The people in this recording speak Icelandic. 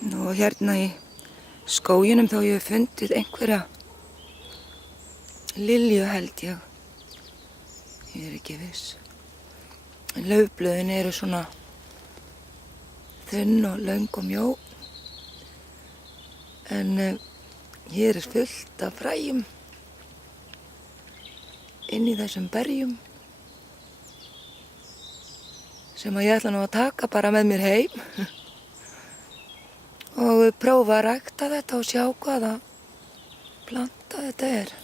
Og hérna í skóginum þá ég hef fundið einhverja lilju held ég. Ég ekki viss. Laufblöðin eru svona þunn og löng og mjó. En hér fullt af fræjum inn í þessum berjum sem ég ætla nú að taka bara með mér heim og prófa að rækta þetta og sjá hvaða planta þetta er.